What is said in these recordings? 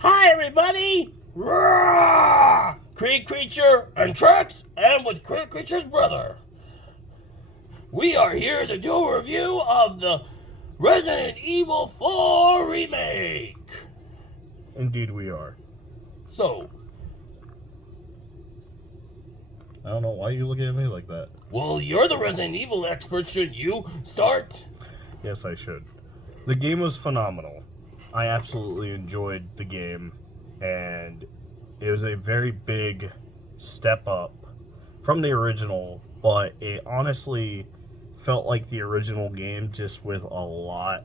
Hi, everybody! Roar! Creed Creature and Trex, and with Creed Creature's brother. We are here to do a review of the Resident Evil 4 Remake. Indeed we are. So, I don't know why you look at me like that. well, you're the Resident Evil expert. Should you start? Yes, I should. The game was phenomenal. I absolutely enjoyed the game, and it was a very big step up from the original, but it honestly felt like the original game, just with a lot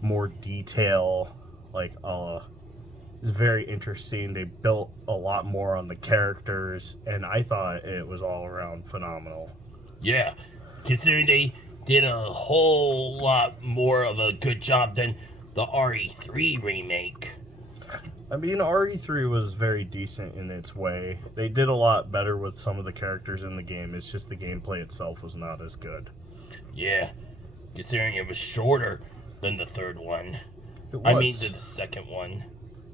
more detail. It's very interesting. They built a lot more on the characters, and I thought it was all around phenomenal. Yeah, considering they did a whole lot more of a good job than the RE3 remake. I mean, RE3 was very decent in its way. They did a lot better with some of the characters in the game. It's just the gameplay itself was not as good. Yeah, considering it was shorter than the third one. It was. I mean, the second one.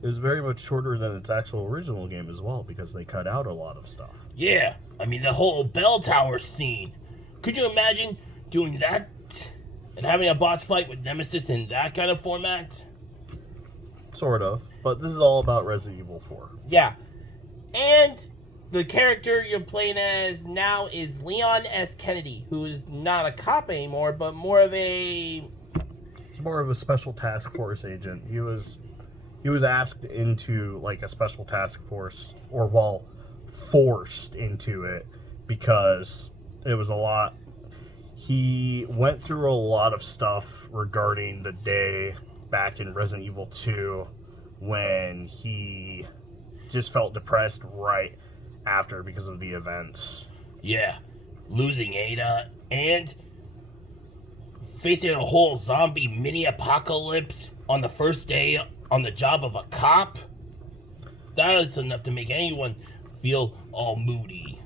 It was very much shorter than its actual original game as well, because they cut out a lot of stuff. Yeah, I mean, the whole bell tower scene. Could you imagine doing that and having a boss fight with Nemesis in that kind of format? Sort of. But this is all about Resident Evil 4. Yeah. And the character you're playing as now is Leon S. Kennedy, who is not a cop anymore, but more of a... He's more of a special task force agent. He was asked into a special task force, or forced into it, because it was a lot. He went through a lot of stuff regarding the day back in Resident Evil 2 when he just felt depressed right after because of the events. Yeah, losing Ada and facing a whole zombie mini apocalypse on the first day on the job of a cop. That is enough to make anyone feel all moody.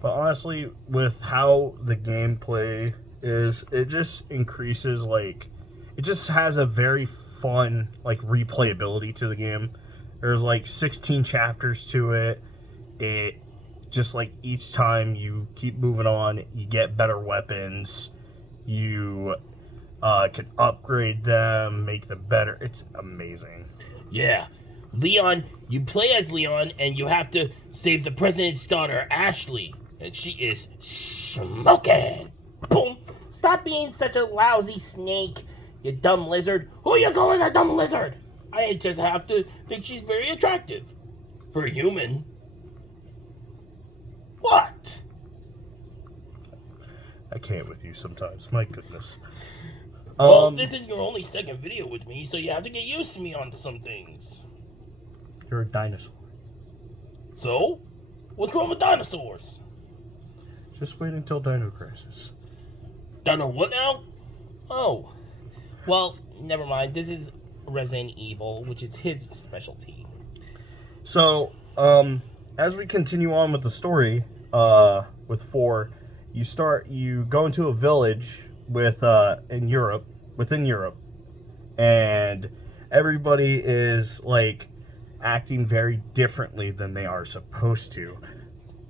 But honestly, with how the gameplay is, it just increases, it just has a very fun, replayability to the game. There's, 16 chapters to it. It just, each time you keep moving on, you get better weapons. You can upgrade them, make them better. It's amazing. Yeah. Leon, you play as Leon, and you have to save the president's daughter, Ashley. And she is smoking. Boom. Stop being such a lousy snake, you dumb lizard. Who you calling a dumb lizard? I just have to think she's very attractive. For a human. What? I can't with you sometimes. My goodness. Well, this is your only second video with me, so you have to get used to me on some things. You're a dinosaur. So? What's wrong with dinosaurs? Just wait until Dino Crisis. Dino what now? Oh. Well, never mind. This is Resident Evil, which is his specialty. So, as we continue on with the story, with 4, you go into a village within Europe, and everybody is acting very differently than they are supposed to.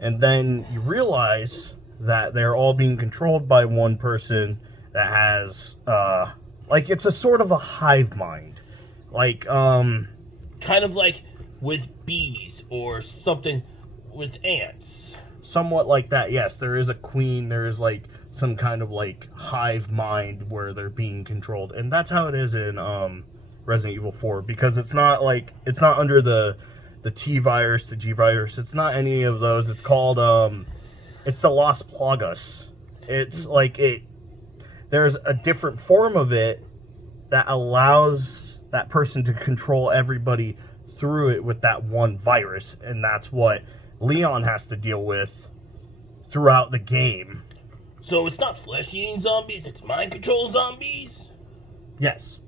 And then you realize that they're all being controlled by one person that has it's a sort of a hive mind. Kind of like with bees or something with ants. Somewhat like that, yes. There is a queen, there is some kind of hive mind where they're being controlled. And that's how it is in Resident Evil 4, because it's not under the T virus, the G virus. It's not any of those. It's called it's the Las Plagas. It's there's a different form of it that allows that person to control everybody through it with that one virus, and that's what Leon has to deal with throughout the game. So it's not flesh-eating zombies, it's mind-control zombies? Yes.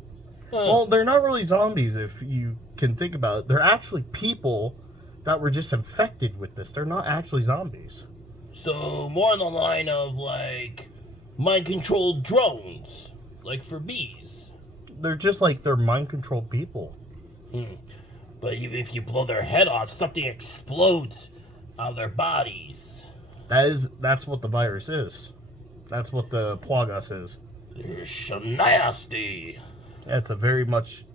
Well, they're not really zombies if you can think about it. They're actually people that were just infected with this. They're not actually zombies. So more on the line of mind-controlled drones, for bees. They're just they're mind-controlled people. But even if you blow their head off, something explodes out of their bodies. That's what the virus is. That's what the Plagas is. It's nasty. Yeah,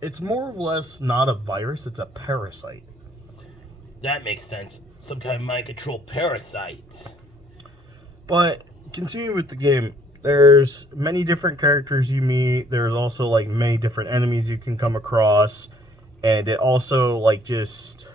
it's more or less not a virus, it's a parasite. That makes sense. Some kind of mind control parasite. But continuing with the game, there's many different characters you meet. There's also like many different enemies you can come across, and it also like just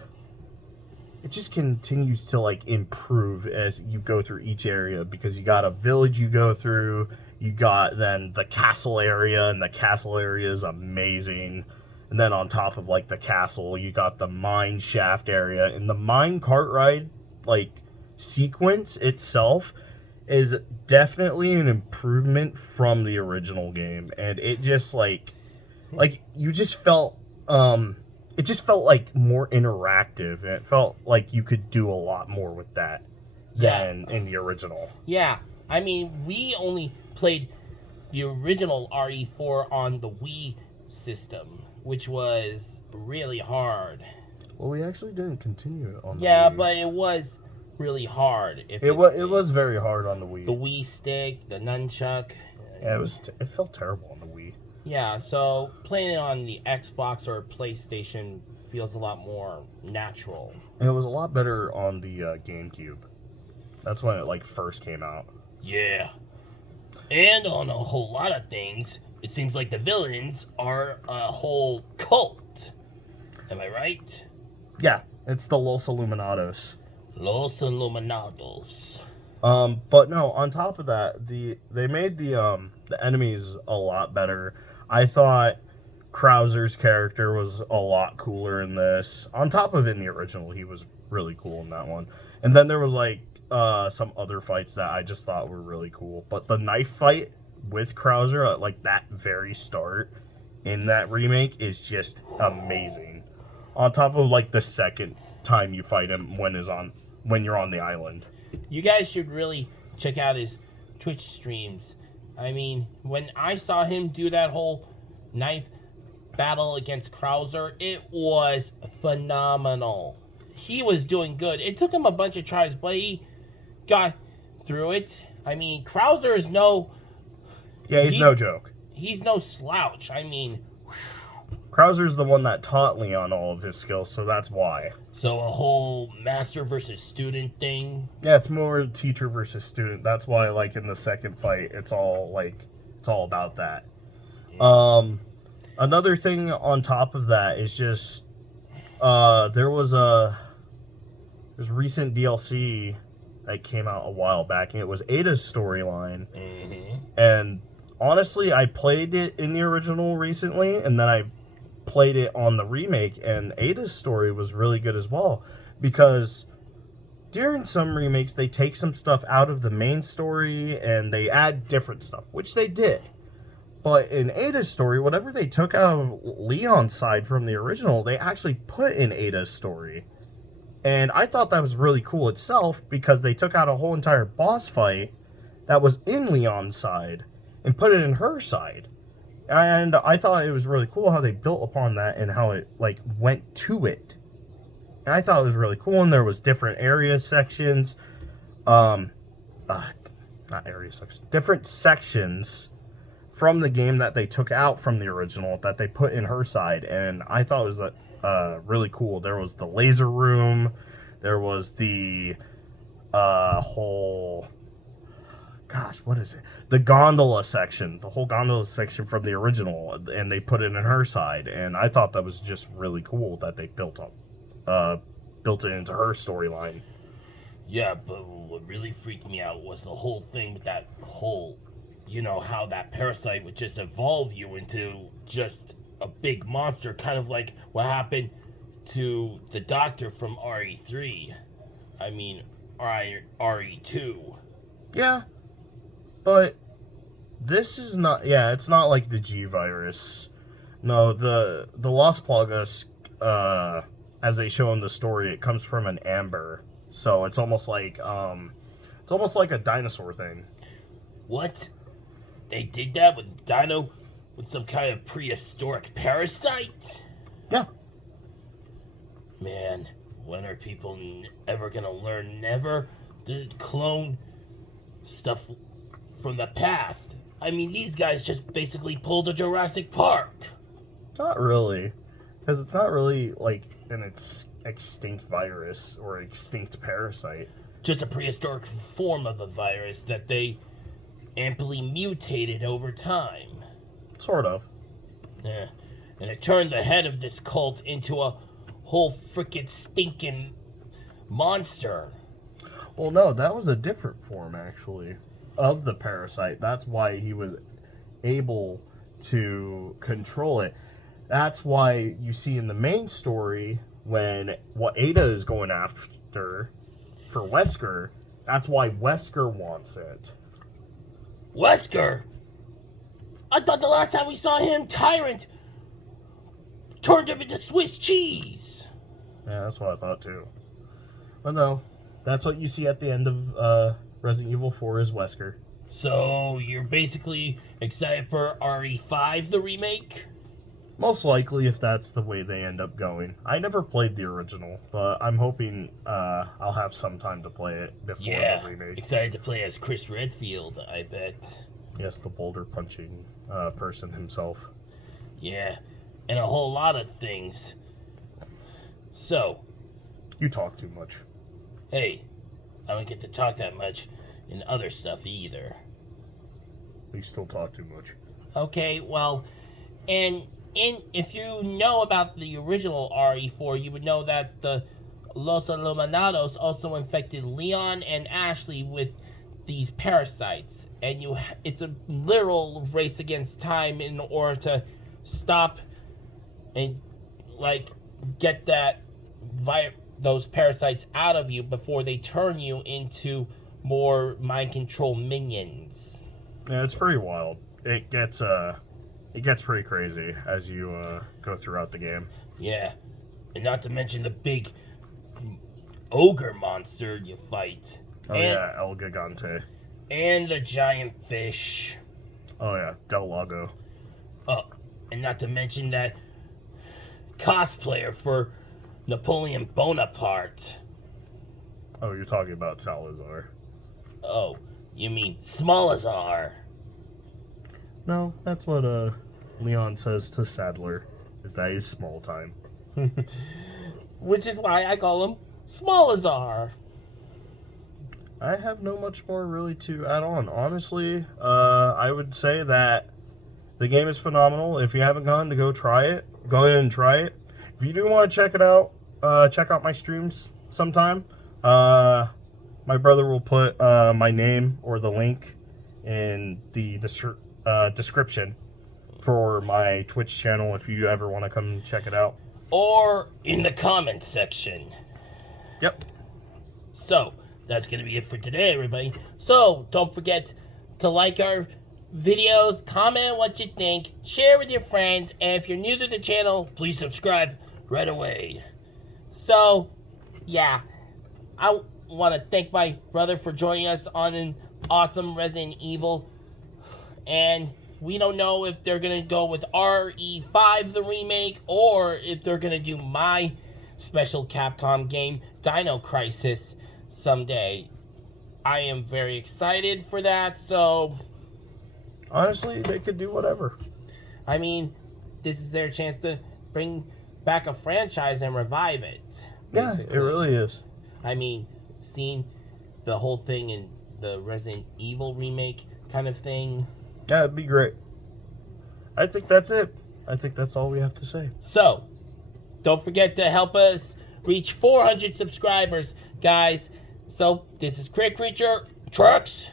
continues to like improve as you go through each area, because you got a village you go through, you got then the castle area, and the castle area is amazing. And then on top of like the castle, you got the mine shaft area, and the mine cart ride like sequence itself is definitely an improvement from the original game. And it just like you just felt it just felt like more interactive, and it felt like you could do a lot more with that than in the original. Yeah, I mean, we only played the original RE4 on the Wii system, which was really hard. Well, we actually didn't continue it on the Yeah, Wii. but it was really hard. It was very hard on the Wii. The Wii stick, the nunchuck. Yeah, it felt terrible on the Wii. Yeah, so playing it on the Xbox or PlayStation feels a lot more natural. And it was a lot better on the GameCube. That's when it like first came out. Yeah. And on a whole lot of things, it seems like the villains are a whole cult. Am I right? Yeah, it's the Los Illuminados. Los Illuminados. But no, on top of that, they made the enemies a lot better. I thought Krauser's character was a lot cooler in this. On top of it, in the original, he was really cool in that one. And then there was like some other fights that I just thought were really cool. But the knife fight with Krauser at like that very start in that remake is just amazing. On top of like the second time you fight him when you're on the island. You guys should really check out his Twitch streams. I mean, when I saw him do that whole knife battle against Krauser, it was phenomenal. He was doing good. It took him a bunch of tries, but he got through it. I mean, Krauser is no... Yeah, he's no joke. He's no slouch. I mean... Krauser's the one that taught Leon all of his skills, so that's why. So a whole master versus student thing? Yeah, it's more teacher versus student. That's why, like, in the second fight, it's all about that. Another thing on top of that is just, there's recent DLC that came out a while back, and it was Ada's storyline. Mm-hmm. And honestly, I played it in the original recently, and then I played it on the remake, and Ada's story was really good as well, because during some remakes they take some stuff out of the main story and they add different stuff, which they did. But in Ada's story, whatever they took out of Leon's side from the original, they actually put in Ada's story. And I thought that was really cool itself, because they took out a whole entire boss fight that was in Leon's side and put it in her side. And I thought it was really cool how they built upon that and how it like went to it. And I thought it was really cool, and there was different area sections. Not area sections. Different sections from the game that they took out from the original that they put in her side, and I thought it was really cool. There was the laser room. There was the whole... Gosh, what is it? The gondola section. The whole gondola section from the original, and they put it in her side. And I thought that was just really cool that they built it into her storyline. Yeah, but what really freaked me out was the whole thing with that whole, you know, how that parasite would just evolve you into just a big monster, kind of like what happened to the doctor from RE3. I mean, RE2. Yeah. But this is not... Yeah, it's not like the G virus. No, the Lost Plagas, as they show in the story, it comes from an amber. So it's almost like a dinosaur thing. What? They did that with Dino with some kind of prehistoric parasite? Yeah. Man, when are people ever gonna learn never to clone stuff from the past? I mean, these guys just basically pulled a Jurassic Park. Not really, because it's not really like an extinct virus or extinct parasite. Just a prehistoric form of a virus that they amply mutated over time. Sort of. Yeah. And it turned the head of this cult into a whole frickin' stinking monster. Well, no, that was a different form, actually, of the parasite. That's why he was able to control it. That's why you see in the main story when what Ada is going after for Wesker, that's why Wesker wants it. Wesker? I thought the last time we saw him, Tyrant turned him into Swiss cheese. Yeah, that's what I thought too. But no, that's what you see at the end of Resident Evil 4 is Wesker. So you're basically excited for RE5, the remake? Most likely, if that's the way they end up going. I never played the original, but I'm hoping I'll have some time to play it before the remake. Excited to play as Chris Redfield, I bet. Yes, the boulder punching person himself. Yeah, and a whole lot of things. So. You talk too much. Hey, I don't get to talk that much in other stuff either. You still talk too much. Okay, well, and if you know about the original RE4, you would know that the Los Illuminados also infected Leon and Ashley with these parasites, and it's a literal race against time in order to stop and get those parasites out of you before they turn you into more mind control minions. Yeah, it's pretty wild. It gets pretty crazy as you go throughout the game. Yeah, and not to mention the big ogre monster you fight. Oh, yeah, El Gigante. And the giant fish. Oh, yeah, Del Lago. Oh, and not to mention that cosplayer for Napoleon Bonaparte. Oh, you're talking about Salazar. Oh, you mean Smallazar. No, that's what Leon says to Sadler, is that he's small time. Which is why I call him Smallazar. I have no much more really to add on. Honestly, I would say that the game is phenomenal. If you haven't gone to go try it, go ahead and try it. If you do want to check it out, check out my streams sometime. My brother will put my name or the link in the description for my Twitch channel if you ever want to come check it out. Or in the comments section. Yep. So, that's going to be it for today, everybody. So, don't forget to like our videos, comment what you think, share with your friends, and if you're new to the channel, please subscribe right away. So, yeah, I want to thank my brother for joining us on an awesome Resident Evil, and we don't know if they're going to go with RE5, the remake, or if they're going to do my special Capcom game, Dino Crisis, someday. I am very excited for that, so... Honestly, they could do whatever. I mean, this is their chance to bring back a franchise and revive it. Basically. Yeah, it really is. I mean, seeing the whole thing in the Resident Evil remake kind of thing. Yeah, it'd be great. I think that's it. I think that's all we have to say. So, don't forget to help us reach 400 subscribers, guys. So, this is Crit Creature, Trex.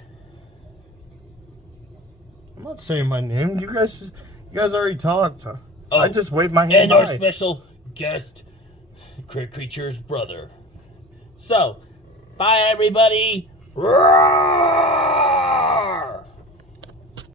I'm not saying my name. You guys already talked. Oh, I just waved my hand. And our special guest, Crit Creature's brother. So, bye everybody. Roar!